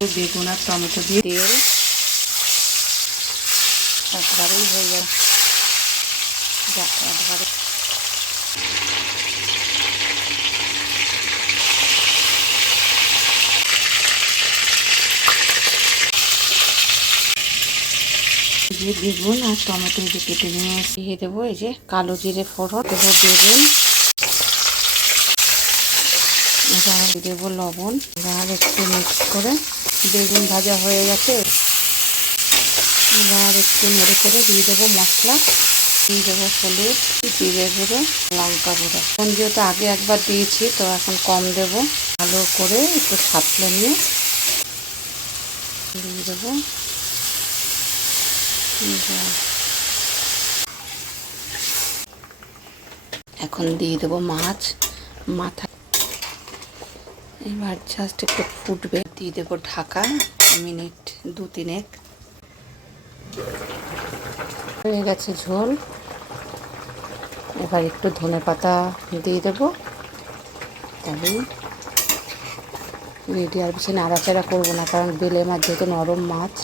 বেগুন আর টমেটো দিয়ে তেল একবারেই হয়ে যাবে। একবারে যে বেগুন আর টমেটো যে কেটে নিয়ে দিয়ে দেবো, এই যে কালো জিরে ফোড়ন দেবো, বেগুন এবার দেবো লবণ। এবার একটু মিক্স করে বেগুন ভাজা হয়ে গেছে, এবার একটু নেড়ে করে দিয়ে দেবো মশলা, দিয়ে দেবো হলুদ, জিরে গুঁড়ো, লঙ্কা গুঁড়ো। এখন যেহেতু আগে একবার দিয়েছি তো এখন কম দেবো। ভালো করে একটু সাঁতলে নিয়ে দিয়ে দেবো। এখন দিয়ে দেবো মাছ মাথা। এবার জাস্ট একটু ফুটবে, দিয়ে দেবো ঢাকা, মিনিট 2-3 হয়ে গেছে ঝোল। এবার একটু ধনেপাতা দিয়ে দেবো, তবেই রেডি। আর বেশি নাড়াচাড়া করবো না, কারণ বেলে মাছ যেহেতু নরম মাছ।